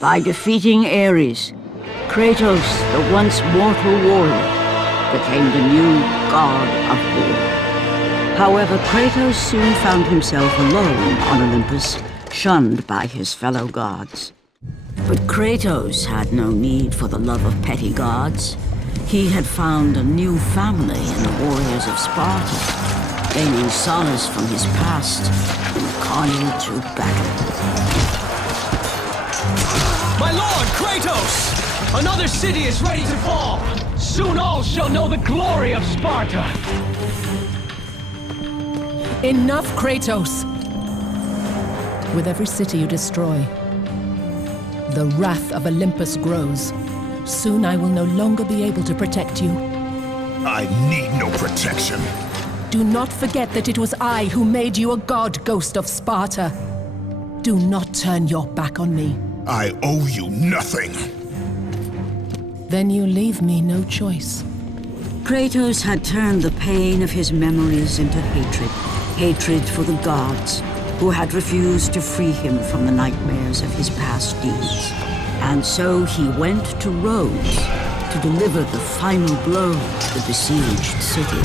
By defeating Ares, Kratos, the once mortal warrior, became the new god of war. However, Kratos soon found himself alone on Olympus, shunned by his fellow gods. But Kratos had no need for the love of petty gods. He had found a new family in the warriors of Sparta, gaining solace from his past in the carnage of battle. My lord, Kratos! Another city is ready to fall! Soon all shall know the glory of Sparta! Enough, Kratos! With every city you destroy, the wrath of Olympus grows. Soon I will no longer be able to protect you. I need no protection. Do not forget that it was I who made you a god, Ghost of Sparta. Do not turn your back on me. I owe you nothing. Then you leave me no choice. Kratos had turned the pain of his memories into hatred. Hatred for the gods, who had refused to free him from the nightmares of his past deeds. And so he went to Rhodes to deliver the final blow to the besieged city.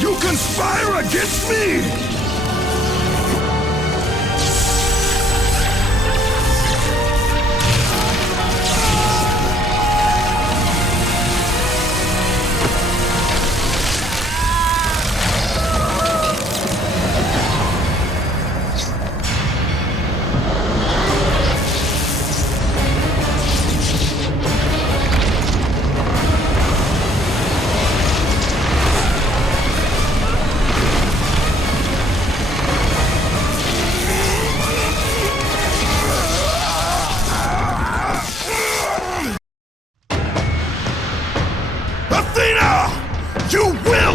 You conspire against me! Athena! You will!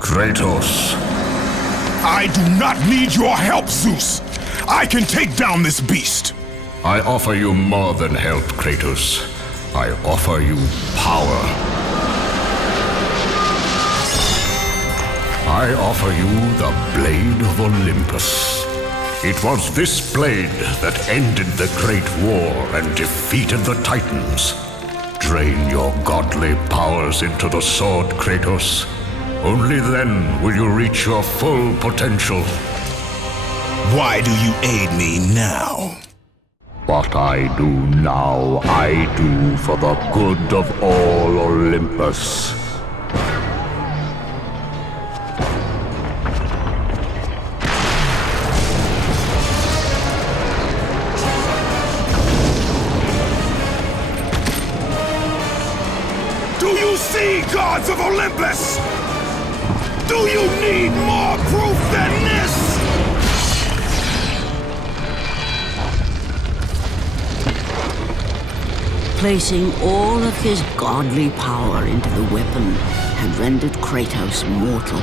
Kratos. I do not need your help, Zeus. I can take down this beast. I offer you more than help, Kratos. I offer you power. I offer you the Blade of Olympus. It was this blade that ended the Great War and defeated the Titans. Drain your godly powers into the sword, Kratos. Only then will you reach your full potential. Why do you aid me now? What I do now, I do for the good of all Olympus. Do you see, gods of Olympus? Do you need more proof than this? Placing all of his godly power into the weapon had rendered Kratos mortal,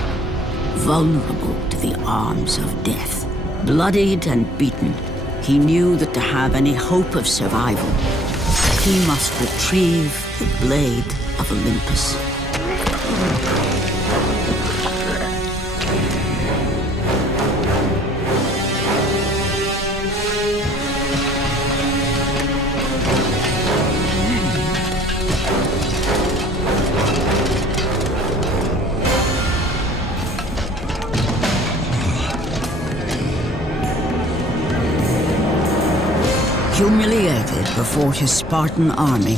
vulnerable to the arms of death. Bloodied and beaten, he knew that to have any hope of survival, he must retrieve the blade of Olympus. Humiliated before his Spartan army,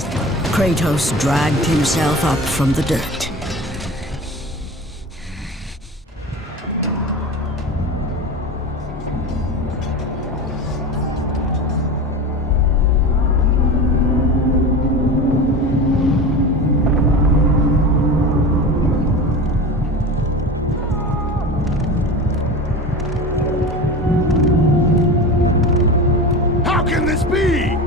Kratos dragged himself up from the dirt. How can this be?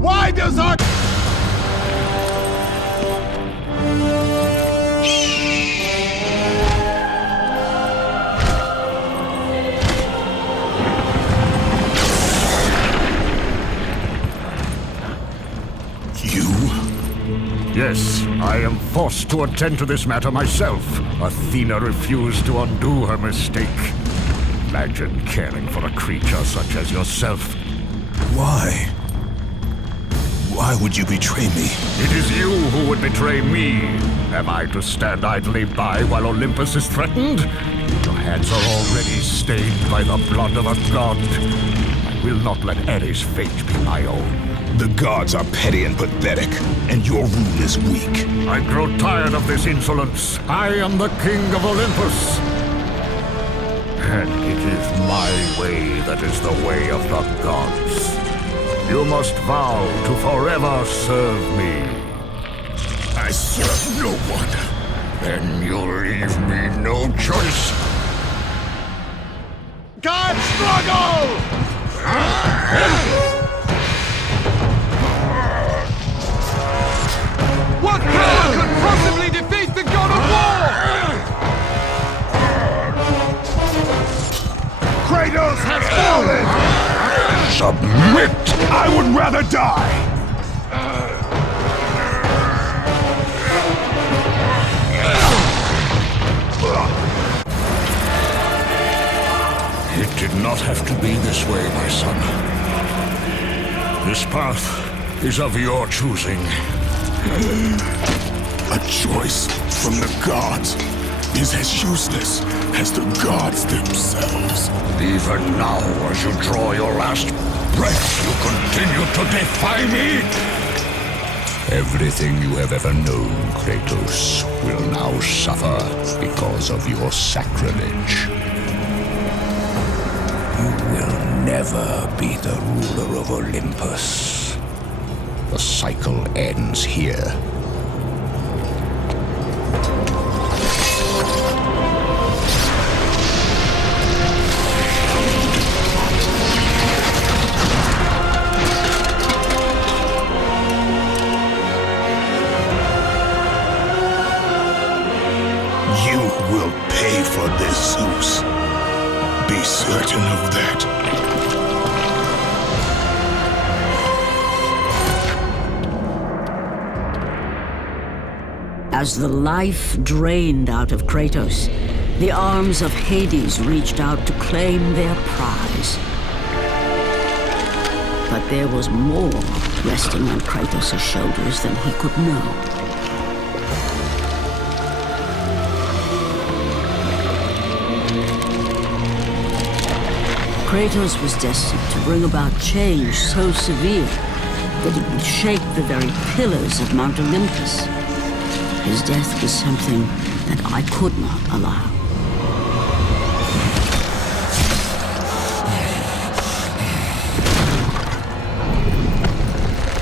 Why does our... Yes, I am forced to attend to this matter myself. Athena refused to undo her mistake. Imagine caring for a creature such as yourself. Why? Why would you betray me? It is you who would betray me. Am I to stand idly by while Olympus is threatened? Your hands are already stained by the blood of a god. I will not let Ares' fate be my own. The gods are petty and pathetic, and your rule is weak. I grow tired of this insolence. I am the king of Olympus. And it is my way that is the way of the gods. You must vow to forever serve me. I serve no one. Then you leave me no choice. God struggle! What power could possibly defeat the god of war? Kratos has fallen! Submit! I would rather die! It did not have to be this way, my son. This path is of your choosing. A choice from the gods is as useless as the gods themselves. Even now, as you draw your last breath, you continue to defy me? Everything you have ever known, Kratos, will now suffer because of your sacrilege. You will never be the ruler of Olympus. The cycle ends here. You will pay for this, Zeus. Be certain of that. As the life drained out of Kratos, the arms of Hades reached out to claim their prize. But there was more resting on Kratos' shoulders than he could know. Kratos was destined to bring about change so severe that it would shake the very pillars of Mount Olympus. His death was something that I could not allow.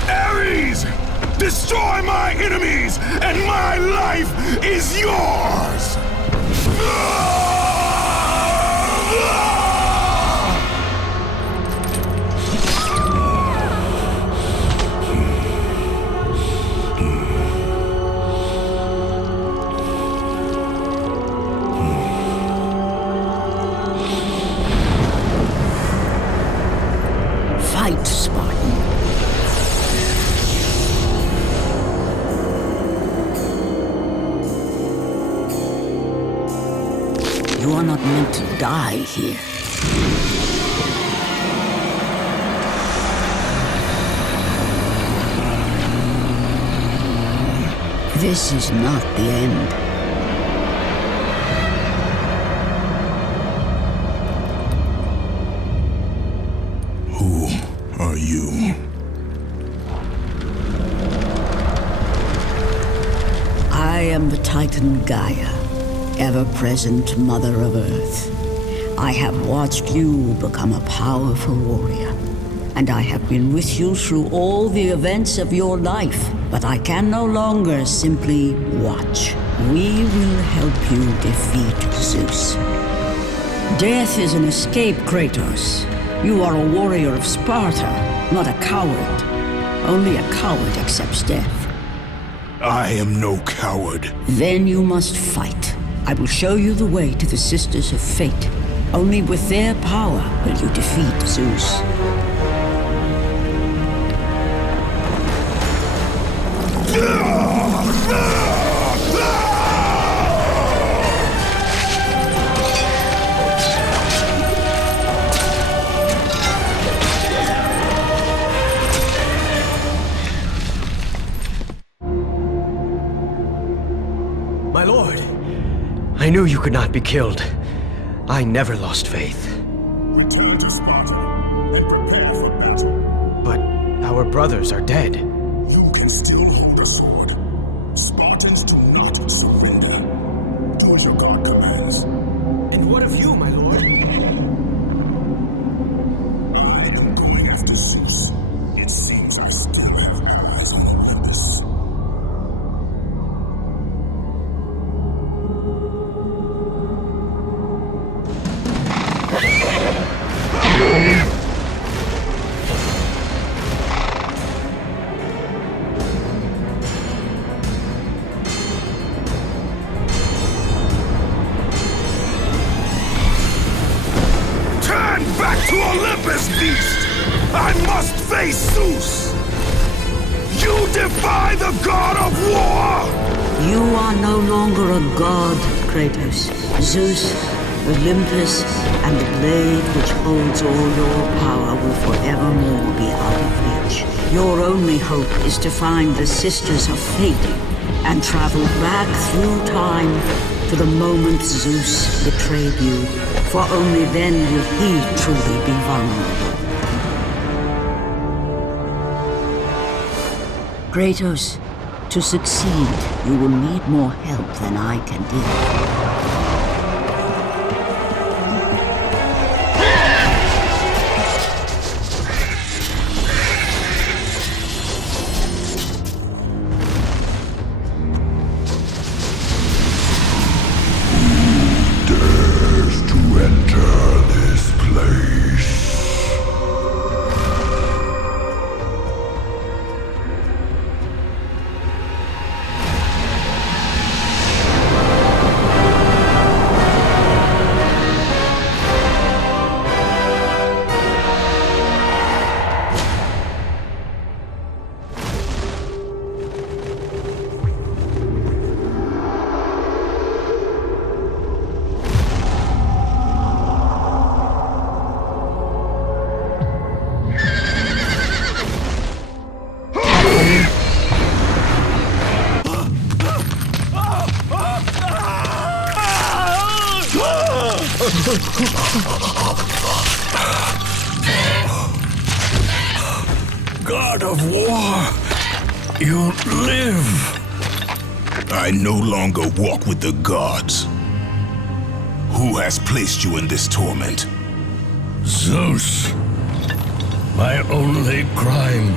Ares! Destroy my enemies, and my life is yours! Fight, Spartan. You are not meant to die here. This is not the end. Who are you? I am the Titan Gaia, ever-present Mother of Earth. I have watched you become a powerful warrior, and I have been with you through all the events of your life, but I can no longer simply watch. We will help you defeat Zeus. Death is an escape, Kratos. You are a warrior of Sparta, not a coward. Only a coward accepts death. I am no coward. Then you must fight. I will show you the way to the Sisters of Fate. Only with their power will you defeat Zeus. My lord, I knew you could not be killed. I never lost faith. Return to Sparta and prepare for battle. But our brothers are dead. You can still hold a sword. Spartans do not surrender. Do as your god commands. And what of you, my lord? I am going after Zeus. It seems I still have eyes on Olympus. Turn back to Olympus, beast! I must face Zeus! You defy the god of war! You are no longer a god, Kratos. Zeus, Olympus, and the blade which holds all your power will forevermore be out of reach. Your only hope is to find the Sisters of Fate and travel back through time to the moment Zeus betrayed you, for only then will he truly be vulnerable. Kratos, to succeed, you will need more help than I can give. God of War, you live. I no longer walk with the gods. Who has placed you in this torment? Zeus. My only crime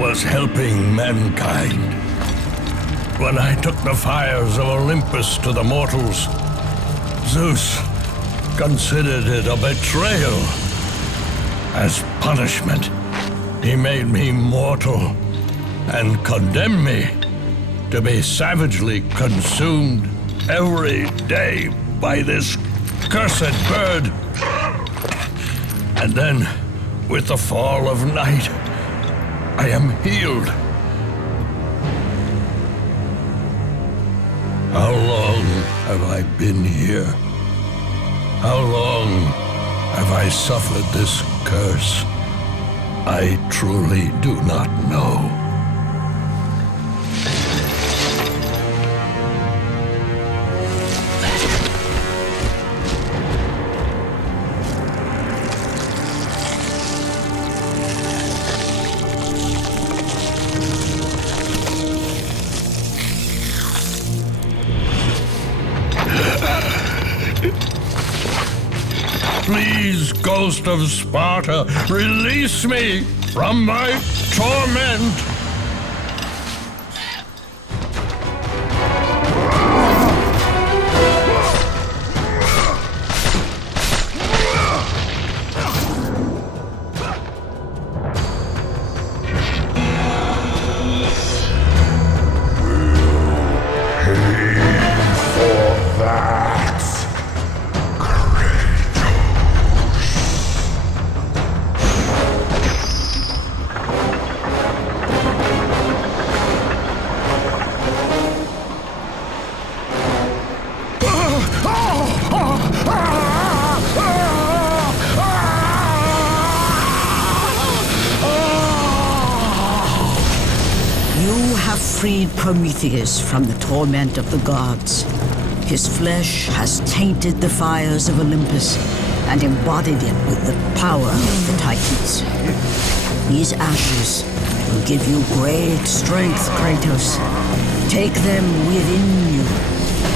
was helping mankind. When I took the fires of Olympus to the mortals, Zeus considered it a betrayal. As punishment, he made me mortal and condemned me to be savagely consumed every day by this cursed bird. And then, with the fall of night, I am healed. How long have I been here? How long have I suffered this curse? I truly do not know. Please, Ghost of Sparta, release me from my torment! Freed Prometheus from the torment of the gods. His flesh has tainted the fires of Olympus and embodied it with the power of the Titans. These ashes will give you great strength, Kratos. Take them within you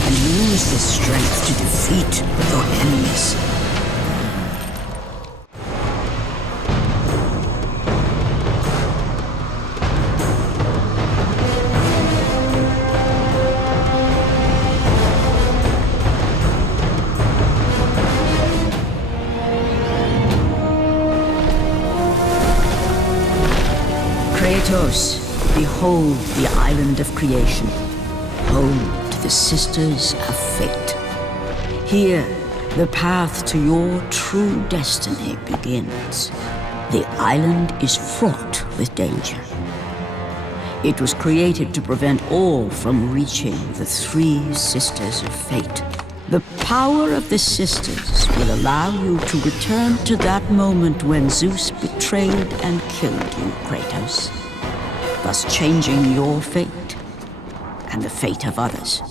and use this strength to defeat your enemies. Kratos, behold the island of creation, home to the Sisters of Fate. Here, the path to your true destiny begins. The island is fraught with danger. It was created to prevent all from reaching the three Sisters of Fate. The power of the Sisters will allow you to return to that moment when Zeus betrayed and killed you, Kratos, thus changing your fate and the fate of others.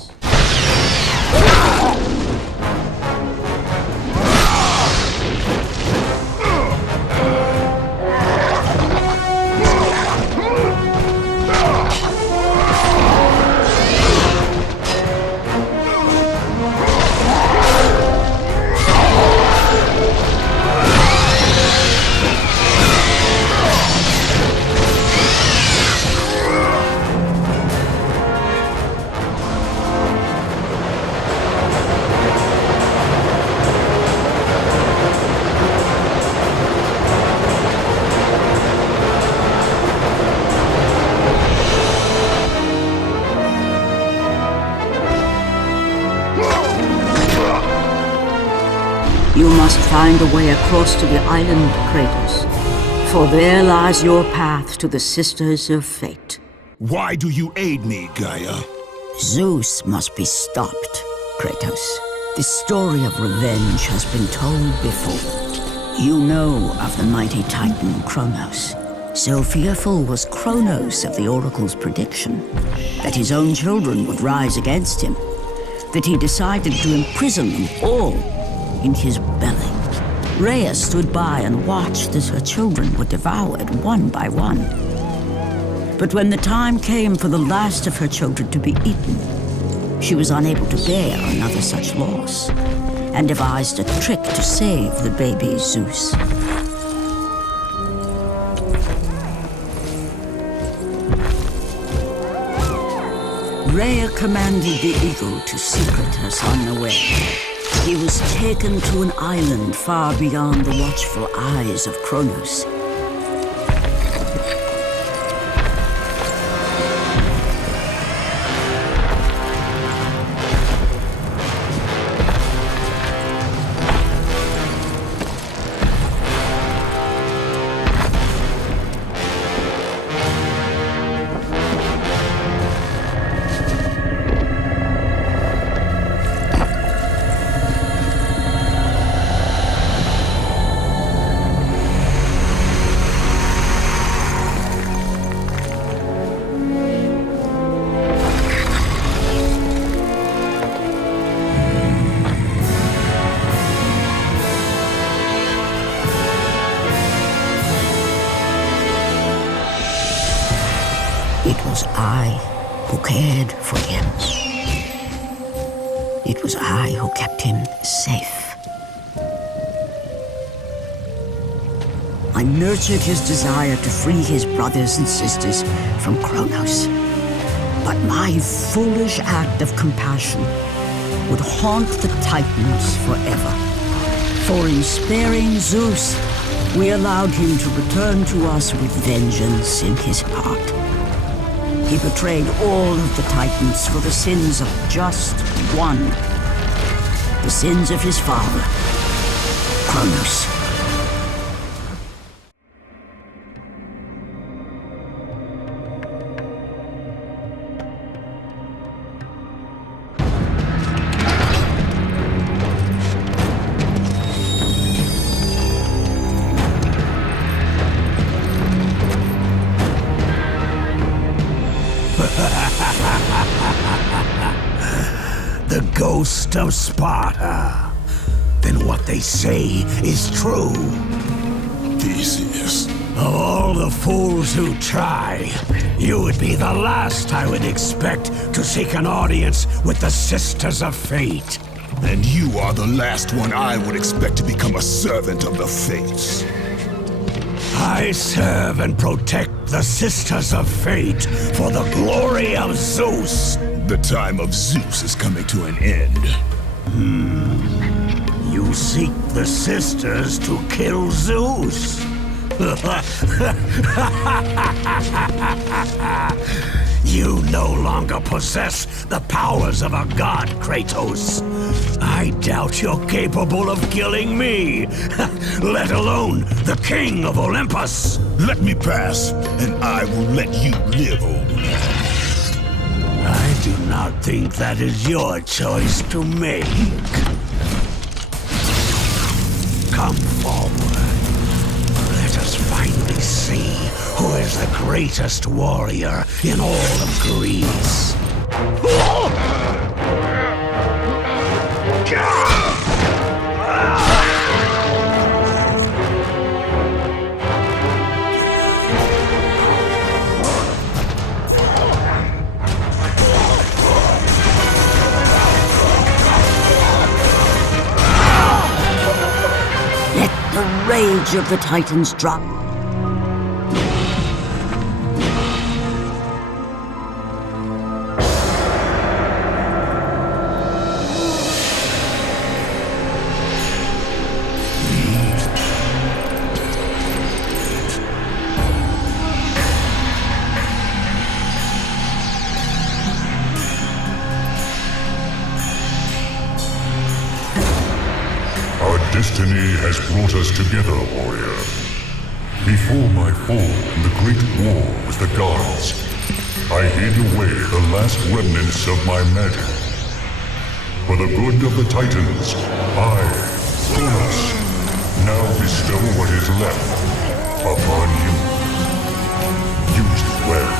You must find a way across to the island, Kratos, for there lies your path to the Sisters of Fate. Why do you aid me, Gaia? Zeus must be stopped, Kratos. The story of revenge has been told before. You know of the mighty Titan Kronos. So fearful was Kronos of the Oracle's prediction that his own children would rise against him, that he decided to imprison them all in his belly. Rhea stood by and watched as her children were devoured one by one. But when the time came for the last of her children to be eaten, she was unable to bear another such loss, and devised a trick to save the baby Zeus. Rhea commanded the eagle to secret her son away. He was taken to an island far beyond the watchful eyes of Kronos. It was I who cared for him. It was I who kept him safe. I nurtured his desire to free his brothers and sisters from Kronos. But my foolish act of compassion would haunt the Titans forever. For in sparing Zeus, we allowed him to return to us with vengeance in his heart. He betrayed all of the Titans for the sins of just one. The sins of his father, Kronos. The ghost of Sparta. Then what they say is true. Theseus. Of all the fools who try, you would be the last I would expect to seek an audience with the Sisters of Fate. And you are the last one I would expect to become a servant of the Fates. I serve and protect the Sisters of Fate for the glory of Zeus. The time of Zeus is coming to an end. You seek the Sisters to kill Zeus. You no longer possess the powers of a god, Kratos. I doubt you're capable of killing me, let alone the king of Olympus. Let me pass, and I will let you live, old man. I do not think that is your choice to make. Come forward. Let us finally see who is the greatest warrior in all of Greece. The rage of the Titans drop. Destiny has brought us together, warrior. Before my fall in the great war with the gods, I hid away the last remnants of my magic. For the good of the Titans, I, Kronos, now bestow what is left upon you. Use it well.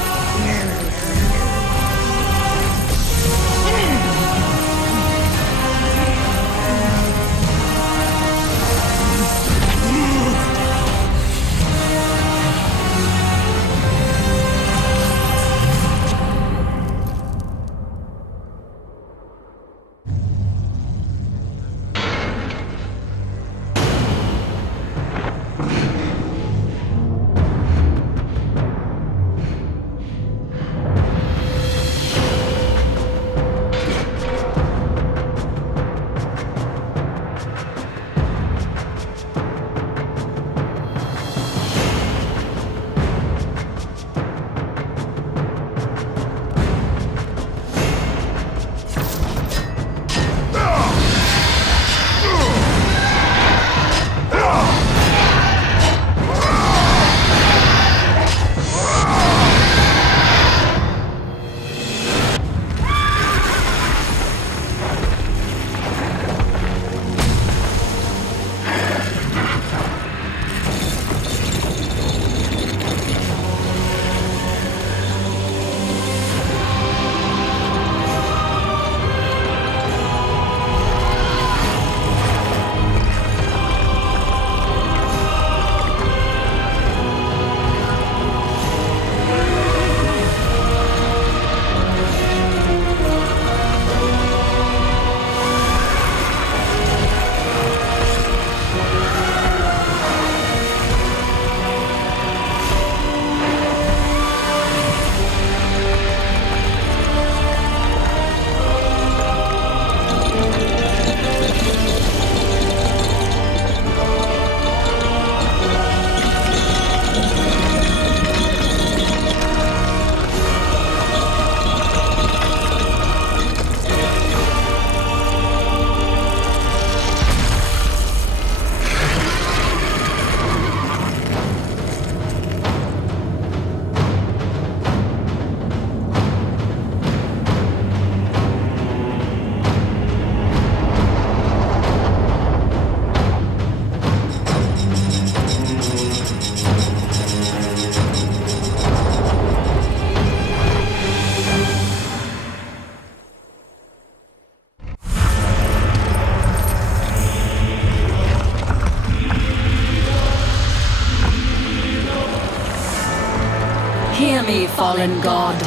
fallen god.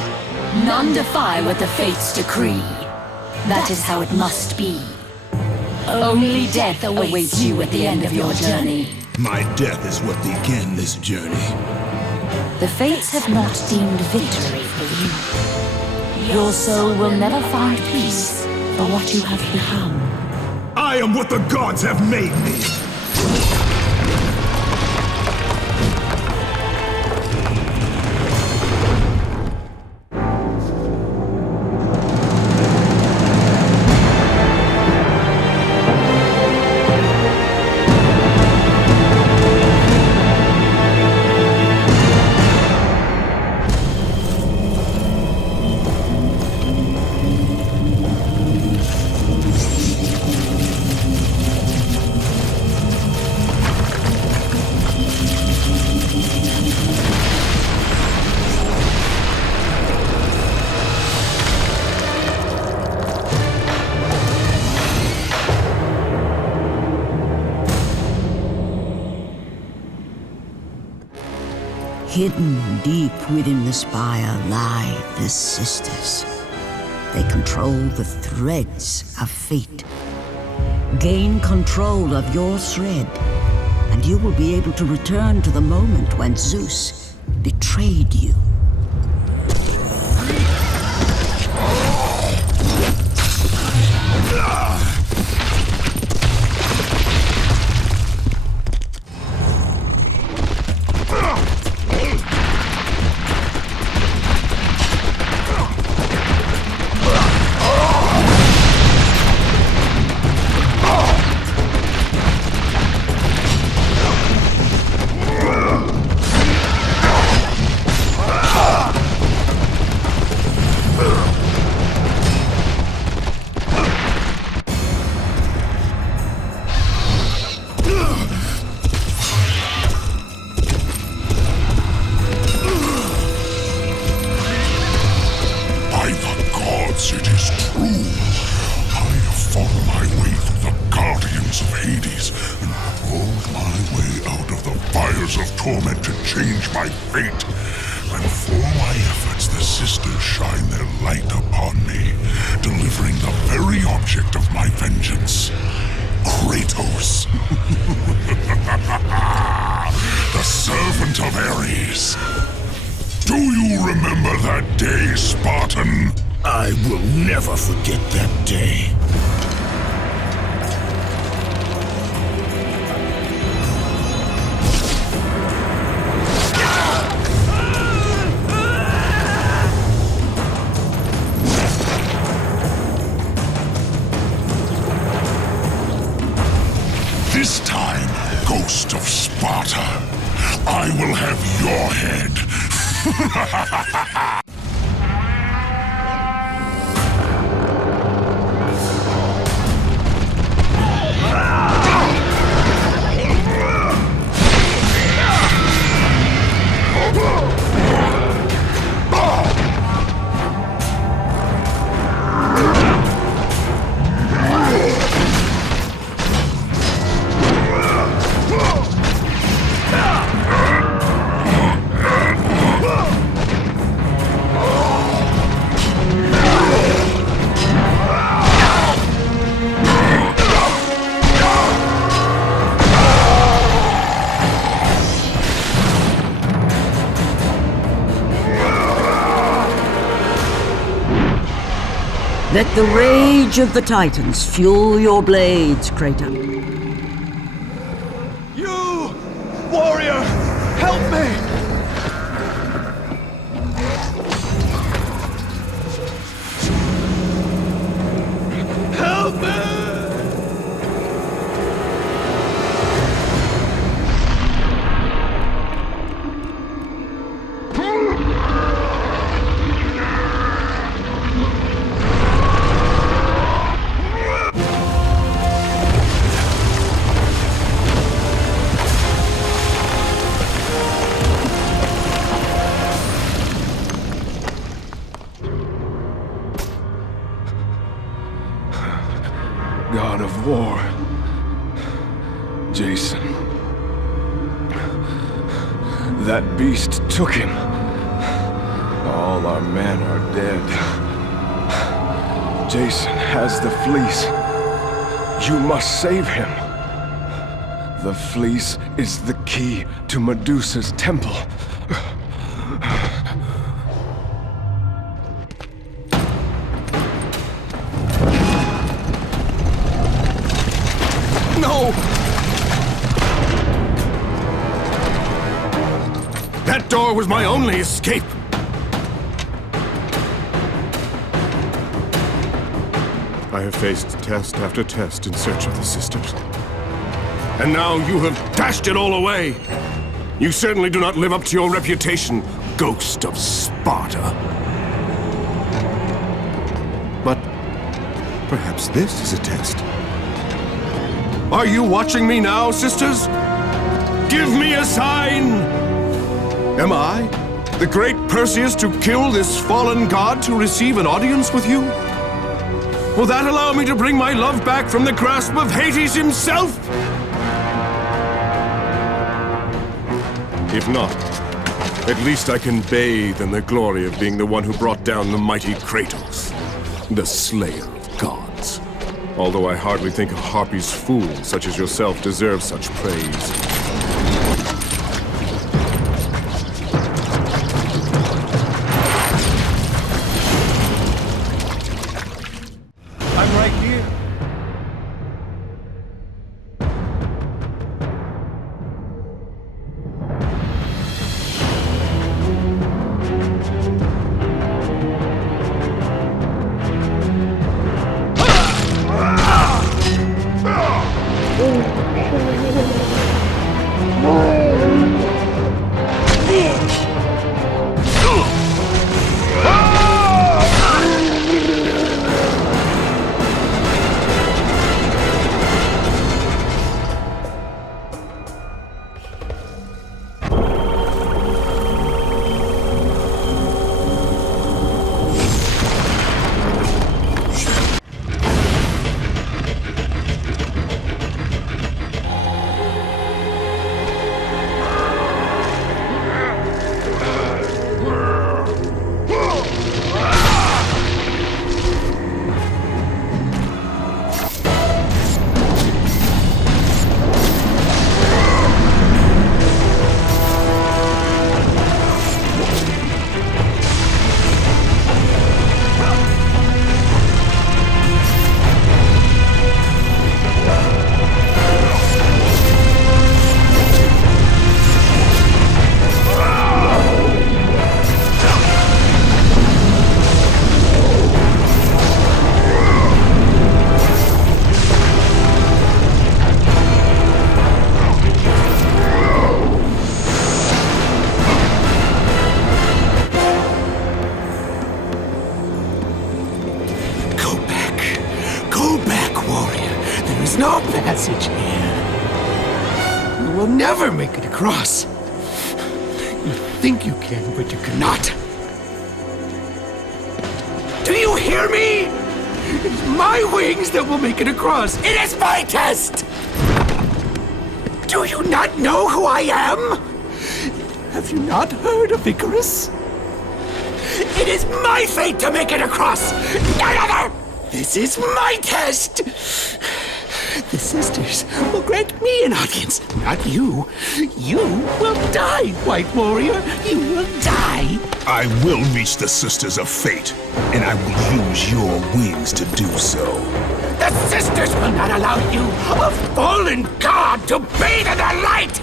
None defy what the fates decree. That is how it must be. Only death awaits you at the end of your journey. My death is what began this journey. The fates have not deemed victory for you. Your soul will never find peace for what you have become. I am what the gods have made me! Hidden deep within the spire lie the sisters. They control the threads of fate. Gain control of your thread, and you will be able to return to the moment when Zeus betrayed you. It is true. I have fought my way through the guardians of Hades and crawled my way out of the fires of torment to change my fate. And for my efforts, the sisters shine their light upon me, delivering the very object of my vengeance, Kratos. The servant of Ares. Do you remember that day, Spartan? I will never forget that day. This time, Ghost of Sparta, I will have your head. Let the rage of the Titans fuel your blades, Kratos. You! Warrior! Help me! Help me! God of War, Jason. That beast took him. All our men are dead. Jason has the fleece. You must save him. The fleece is the key to Medusa's temple. No! That door was my only escape! I have faced test after test in search of the sisters. And now you have dashed it all away! You certainly do not live up to your reputation, ghost of Sparta. But perhaps this is a test. Are you watching me now, sisters? Give me a sign! Am I, the great Perseus, to kill this fallen god to receive an audience with you? Will that allow me to bring my love back from the grasp of Hades himself? If not, at least I can bathe in the glory of being the one who brought down the mighty Kratos, the slayer of gods. Although I hardly think a Harpy's fool such as yourself deserves such praise. I'm right here. no passage here. You will never make it across. You think you can, but you cannot. Do you hear me? It's my wings that will make it across. It is my test! Do you not know who I am? Have you not heard of Icarus? It is my fate to make it across! None other! This is my test! The sisters will grant me an audience, not you. You will die, White Warrior. You will die. I will reach the Sisters of Fate, and I will use your wings to do so. The sisters will not allow you, a fallen god, to bathe in their light!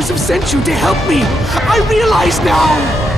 sisters have sent you to help me. I realize now!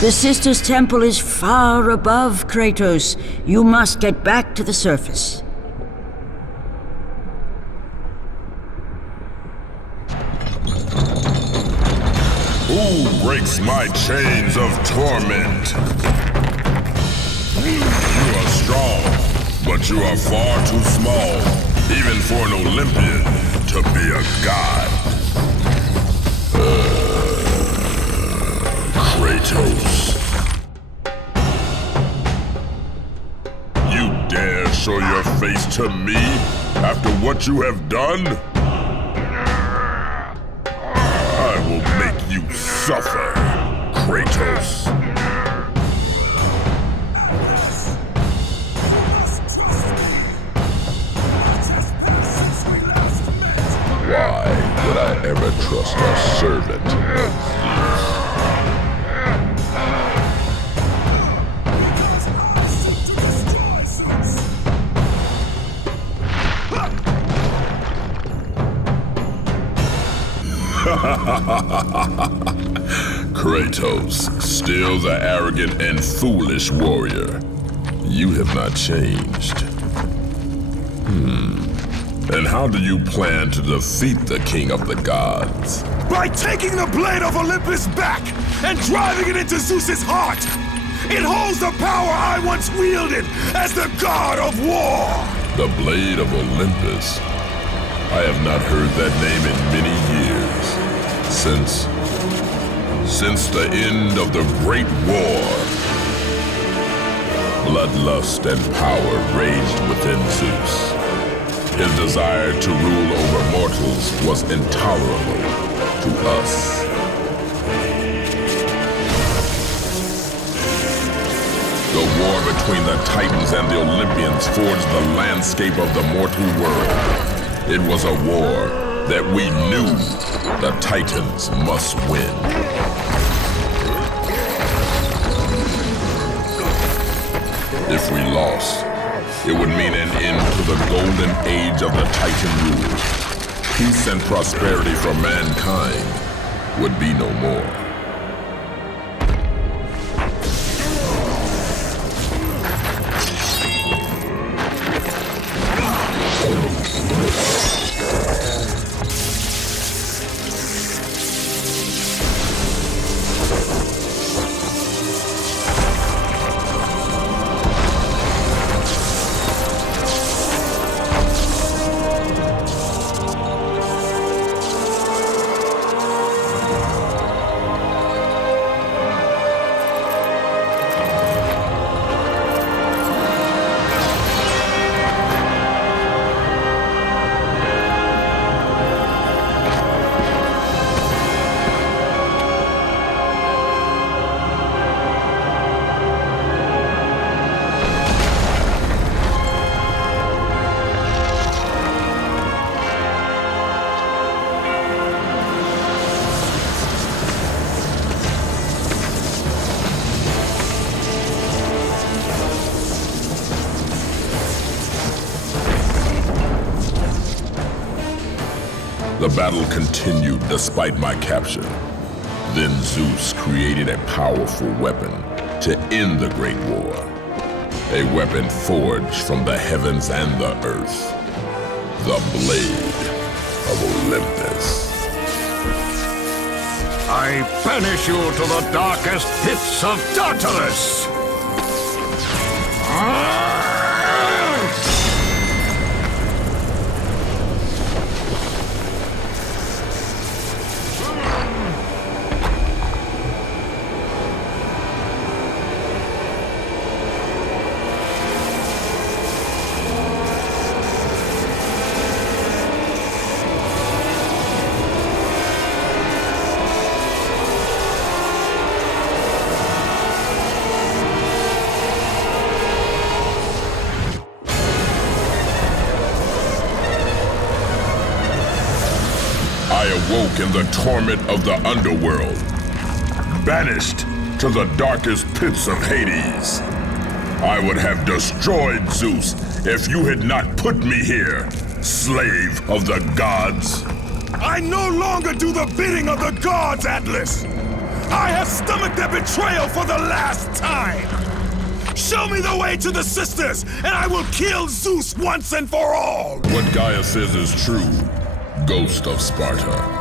The Sisters' Temple is far above, Kratos. You must get back to the surface. Who breaks my chains of torment? You are strong, but you are far too small, even for an Olympian to be a god. Kratos. You dare show your face to me after what you have done? I will make you suffer, Kratos. Why would I ever trust a servant of Zeus? Kratos, still the arrogant and foolish warrior. You have not changed. And how do you plan to defeat the King of the Gods? By taking the blade of Olympus back and driving it into Zeus's heart! It holds the power I once wielded as the god of war! The blade of Olympus? I have not heard that name in many years. Since the end of the Great War. Bloodlust and power raged within Zeus. His desire to rule over mortals was intolerable to us. The war between the Titans and the Olympians forged the landscape of the mortal world. It was a war that we knew the Titans must win. If we lost, it would mean an end to the golden age of the Titan rule. Peace and prosperity for mankind would be no more. The battle continued despite my capture. Then Zeus created a powerful weapon to end the Great War. A weapon forged from the heavens and the earth. The Blade of Olympus. I banish you to the darkest pits of Tartarus! I awoke in the torment of the underworld, banished to the darkest pits of Hades. I would have destroyed Zeus if you had not put me here, slave of the gods. I no longer do the bidding of the gods, Atlas! I have stomached their betrayal for the last time! Show me the way to the sisters, and I will kill Zeus once and for all! What Gaia says is true, Ghost of Sparta.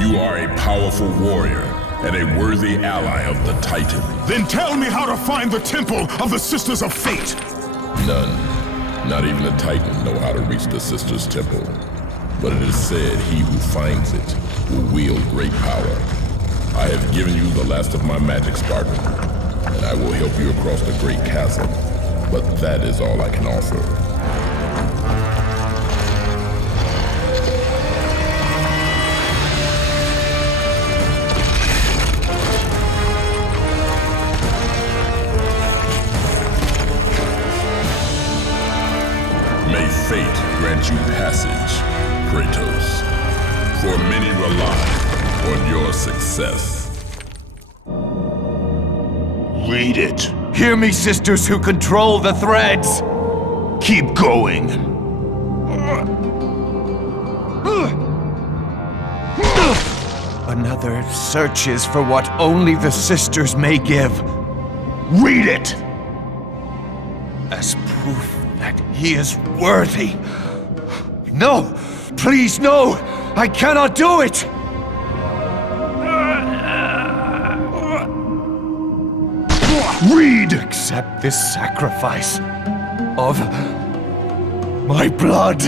You are a powerful warrior and a worthy ally of the Titan. Then tell me how to find the temple of the Sisters of Fate! None, not even the Titan, know how to reach the Sisters' Temple. But it is said he who finds it will wield great power. I have given you the last of my magic, Spartan, and I will help you across the great chasm. But that is all I can offer. May fate grant you passage, Kratos, for many rely on your success. Read it. Hear me, sisters who control the threads. Keep going. Another searches for what only the sisters may give. Read it! As proof that he is worthy. No! Please, no! I cannot do it! Read! Accept this sacrifice of my blood.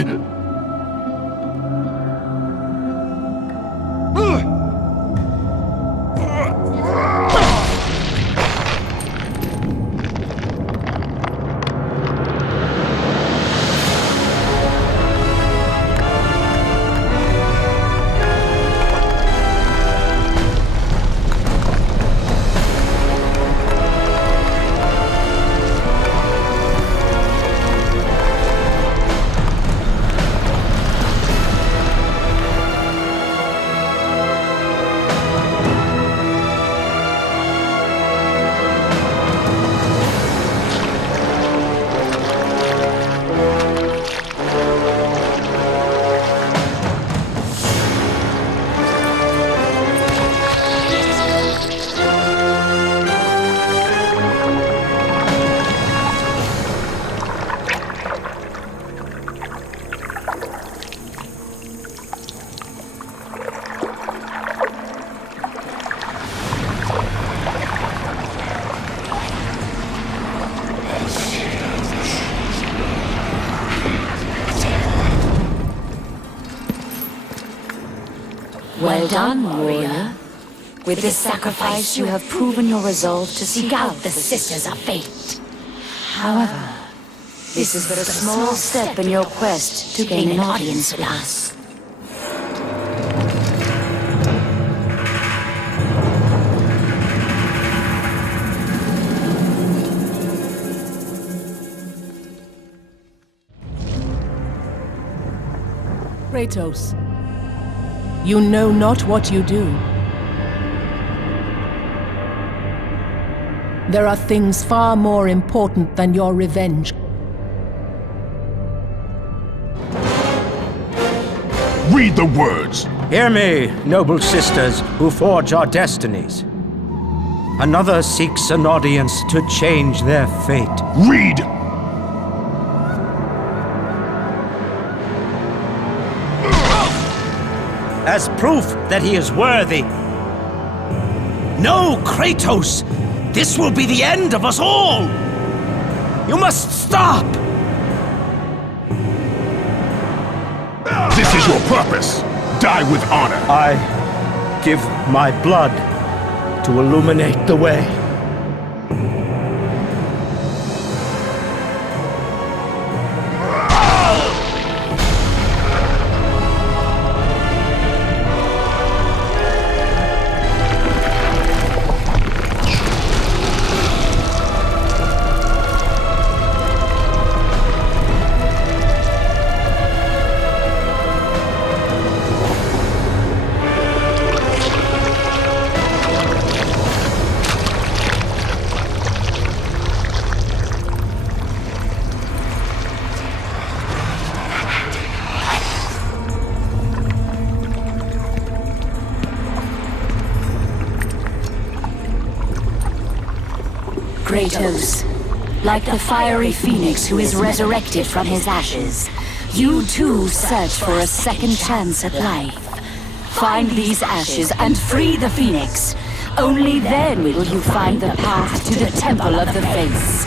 Well done, warrior. With this sacrifice, you have proven your resolve to seek out the Sisters of Fate. However, this is but a small step in your quest to gain an audience with us. Kratos, you know not what you do. There are things far more important than your revenge. Read the words! Hear me, noble sisters who forge our destinies. Another seeks an audience to change their fate. Read! As proof that he is worthy, No, Kratos! This will be the end of us all! You must stop! This is your purpose. Die with honor. I give my blood to illuminate the way. Kratos, like the fiery phoenix who is resurrected from his ashes, you too search for a second chance at life. Find these ashes and free the phoenix. Only then will you find the path to the Temple of the Face.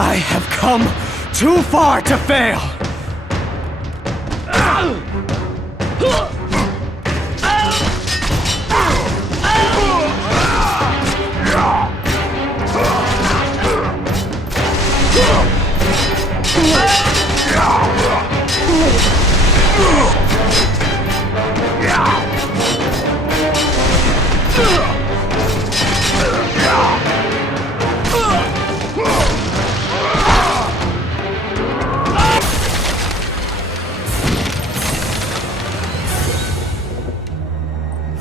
I have come too far to fail!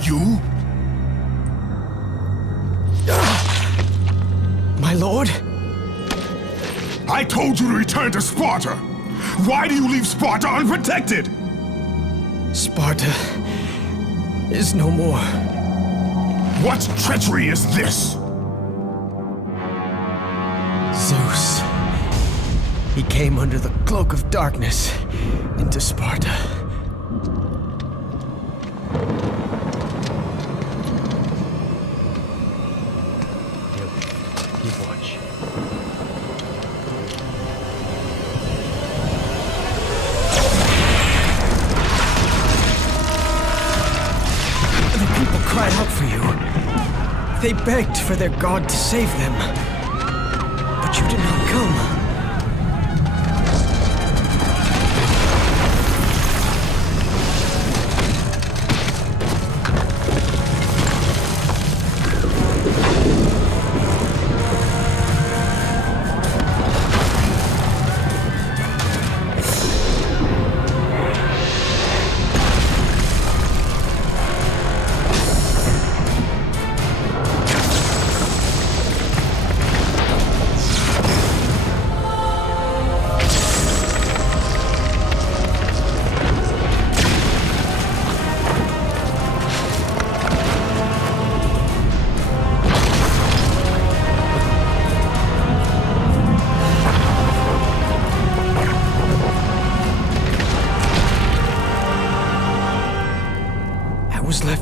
You? My lord? I told you to return to Sparta! Why do you leave Sparta unprotected? Sparta is no more. What treachery is this? Zeus. He came under the cloak of darkness into Sparta. Keep watch. The people cried out for you. They begged for their god to save them. But you did not come.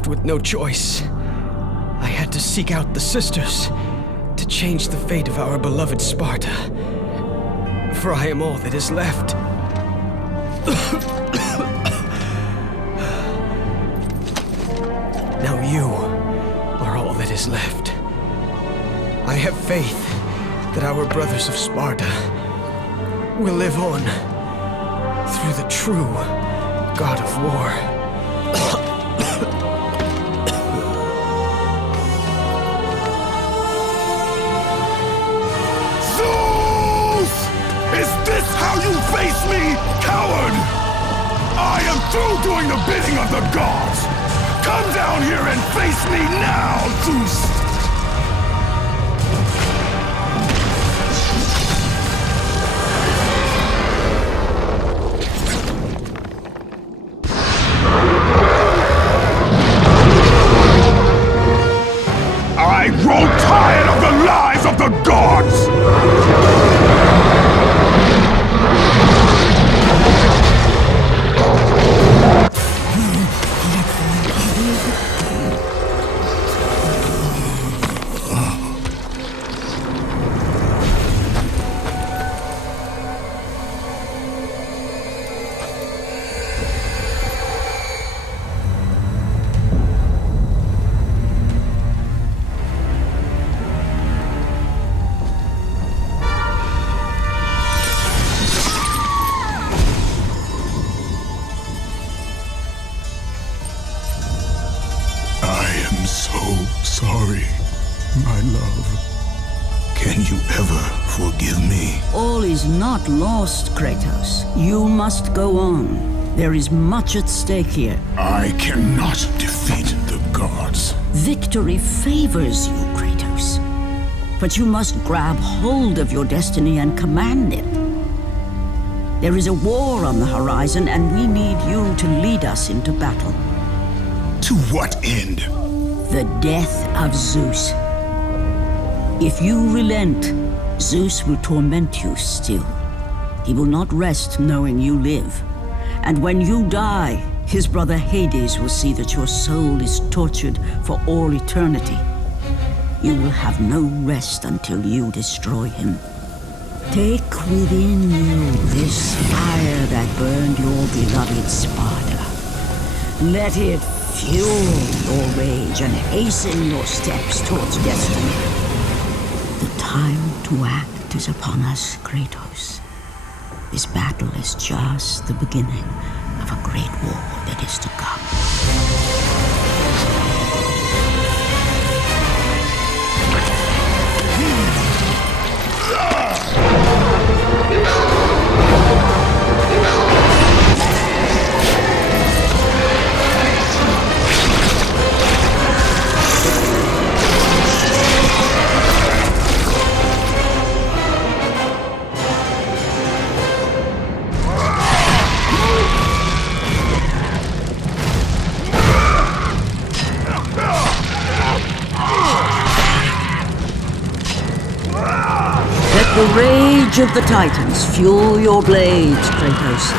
left with no choice. I had to seek out the sisters to change the fate of our beloved Sparta. For I am all that is left. Now you are all that is left. I have faith that our brothers of Sparta will live on through the true God of War. Zeus! Is this how you face me, coward? I am through doing the bidding of the gods! Come down here and face me now, Zeus! I grow tired of the lies of the gods! Sorry, my love. Can you ever forgive me? All is not lost, Kratos. You must go on. There is much at stake here. I cannot defeat the gods. Victory favors you, Kratos. But you must grab hold of your destiny and command it. There is a war on the horizon, and we need you to lead us into battle. To what end? The death of Zeus. If you relent, Zeus will torment you still. He will not rest knowing you live. And when you die, his brother Hades will see that your soul is tortured for all eternity. You will have no rest until you destroy him. Take within you this fire that burned your beloved Sparta. Let it fuel your rage and hasten your steps towards destiny. The time to act is upon us, Kratos. This battle is just the beginning of a great war that is to come. The rage of the Titans fuel your blades, Kratos.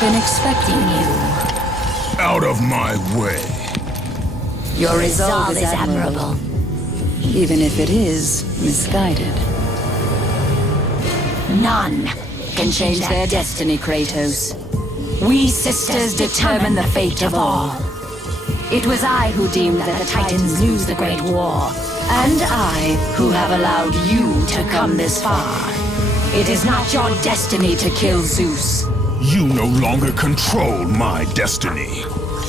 Been expecting you. Out of my way. Your resolve is admirable, even if it is misguided. None can change their destiny, Kratos. We sisters determine the fate of all. It was I who deemed that the Titans lose the Great War, And I, who have allowed you to come this far. It is not your destiny to kill Zeus. You no longer control my destiny.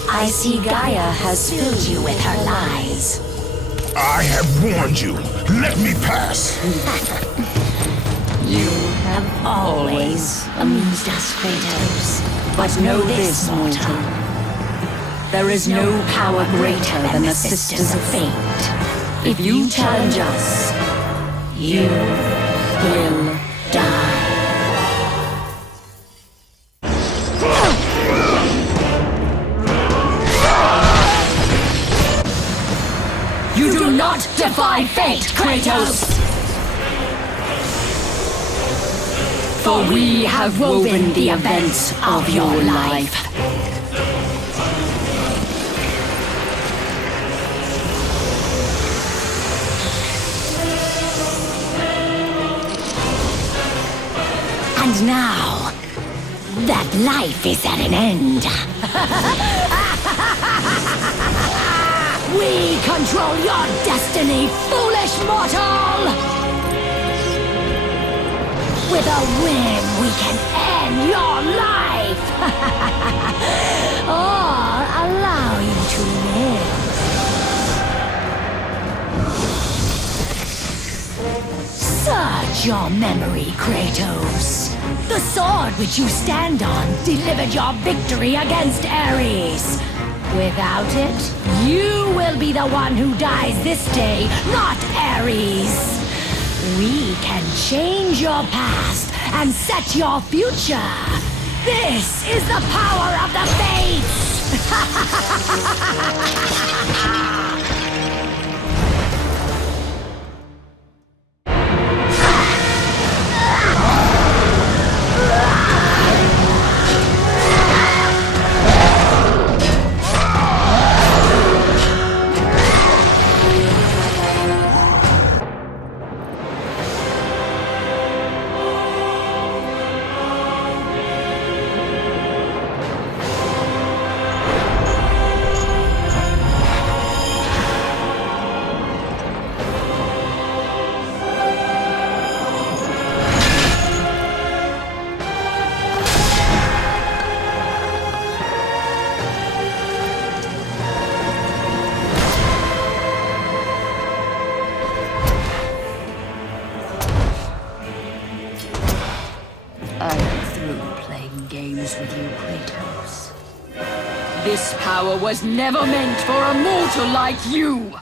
I see Gaia has filled you with her lies. I have warned you. Let me pass. You have always amused us, Kratos. But know this, mortal. There is no power greater than the Sisters of Fate. If you challenge us, you will die. You do not defy fate, Kratos! For we have woven the events of your life. And now, that life is at an end. We control your destiny, foolish mortal! With a whim, we can end your life! Or allow you to live. Search your memory, Kratos. The sword which you stand on delivered your victory against Ares. Without it, you will be the one who dies this day, not Ares. We can change your past and set your future. This is the power of the Fates! With you, Kratos. This power was never meant for a mortal like you!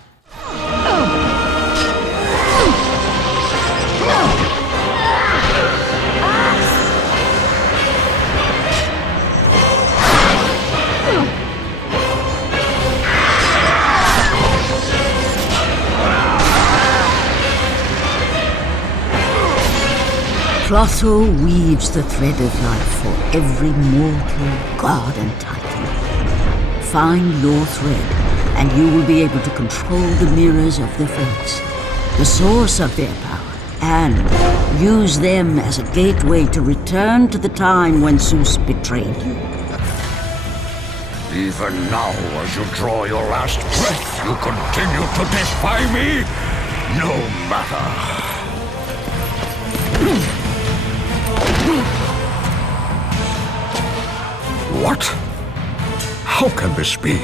Clotho weaves the thread of life for every mortal, god and titan. Find your thread, and you will be able to control the mirrors of the Fates, the source of their power, and use them as a gateway to return to the time when Zeus betrayed you. Even now, as you draw your last breath, you continue to defy me? No matter. What? How can this be?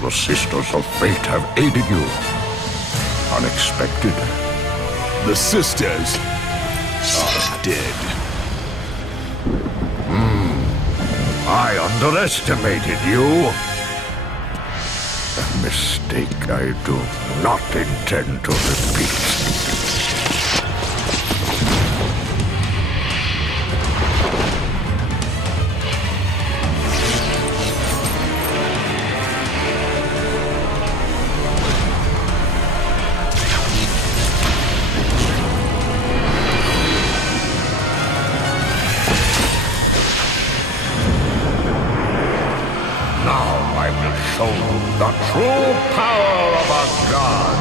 The Sisters of Fate have aided you. Unexpected. The sisters are dead. I underestimated you. A mistake I do not intend to repeat. Show the true power of a god.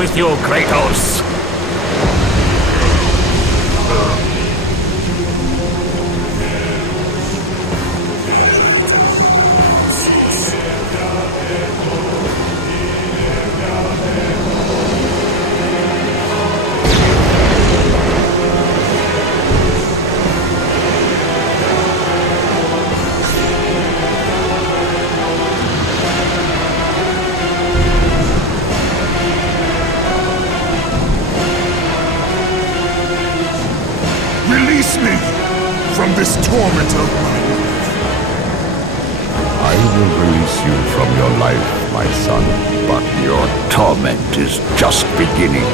with you, Kratos! Release me from this torment of mine. I will release you from your life, my son, but your torment is just beginning.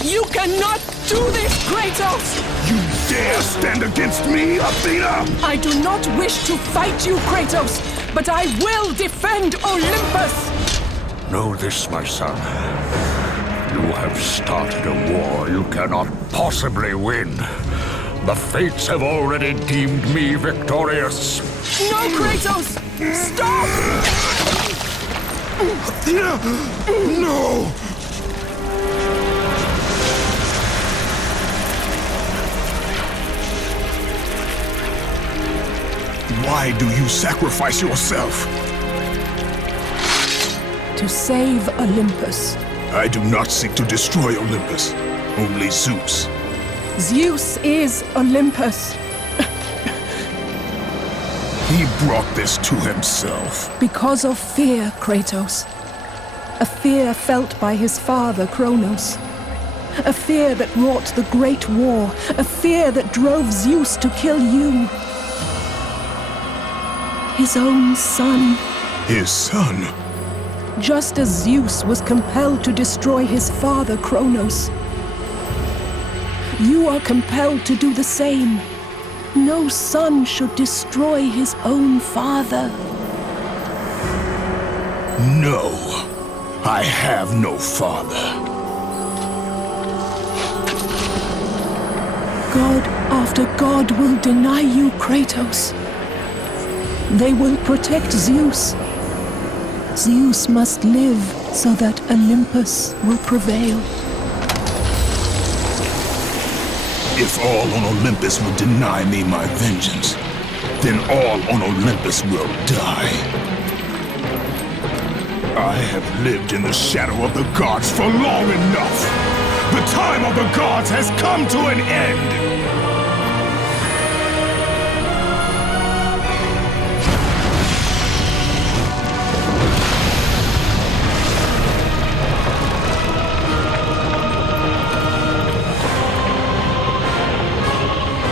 You cannot do this, Kratos! You dare stand against me, Athena? I do not wish to fight you, Kratos, but I will defend Olympus! Know this, my son. You have started a war you cannot possibly win. The fates have already deemed me victorious. No, Kratos! Stop! Athena! No! Why do you sacrifice yourself? To save Olympus. I do not seek to destroy Olympus, only Zeus. Zeus is Olympus. He brought this to himself. Because of fear, Kratos. A fear felt by his father, Kronos. A fear that wrought the Great War. A fear that drove Zeus to kill you. His own son. His son? Just as Zeus was compelled to destroy his father, Kronos. You are compelled to do the same. No son should destroy his own father. No, I have no father. God after God will deny you, Kratos. They will protect Zeus. Zeus must live so that Olympus will prevail. If all on Olympus will deny me my vengeance, then all on Olympus will die. I have lived in the shadow of the gods for long enough. The time of the gods has come to an end.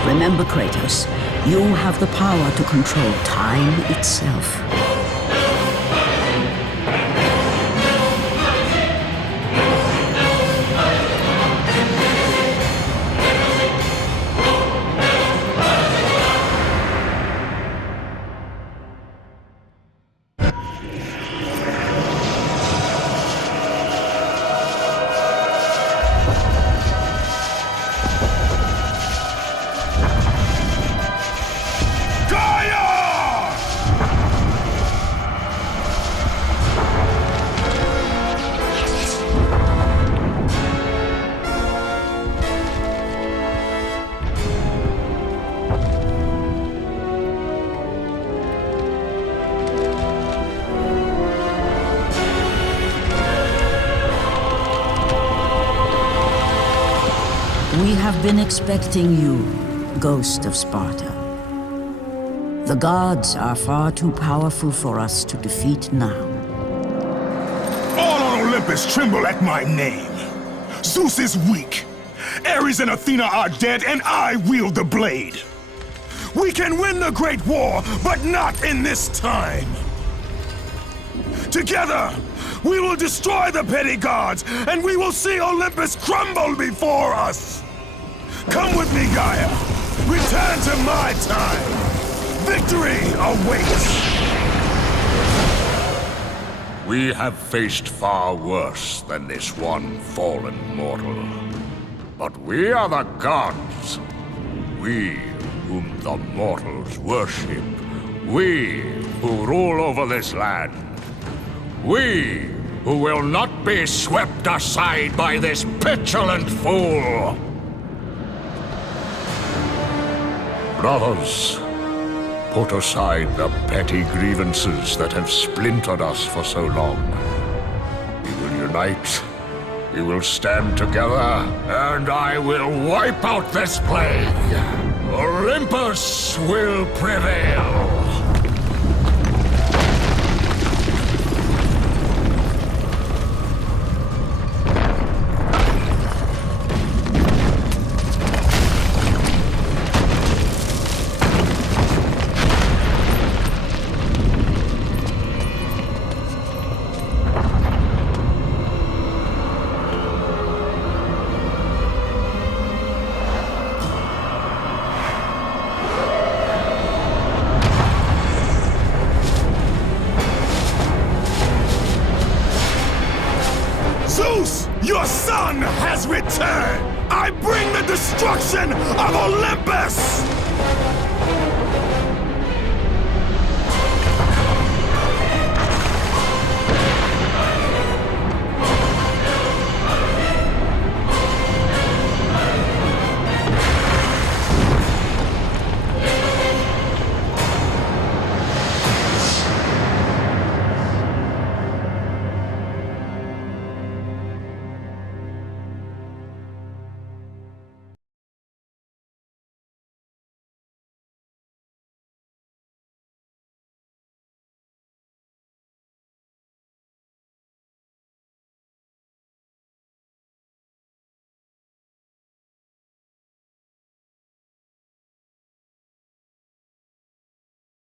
Remember, Kratos, you have the power to control time itself. We have been expecting you, Ghost of Sparta. The gods are far too powerful for us to defeat now. All on Olympus tremble at my name. Zeus is weak. Ares and Athena are dead, and I wield the blade. We can win the Great War, but not in this time. Together, We will destroy the petty gods, and we will see Olympus crumble before us! Come with me, Gaia! Return to my time! Victory awaits! We have faced far worse than this one fallen mortal. But we are the gods. We whom the mortals worship. We who rule over this land. We who will not be swept aside by this petulant fool. Brothers, put aside the petty grievances that have splintered us for so long. We will unite, we will stand together, and I will wipe out this plague. Olympus will prevail. Zeus, your son has returned! I bring the destruction of Olympus!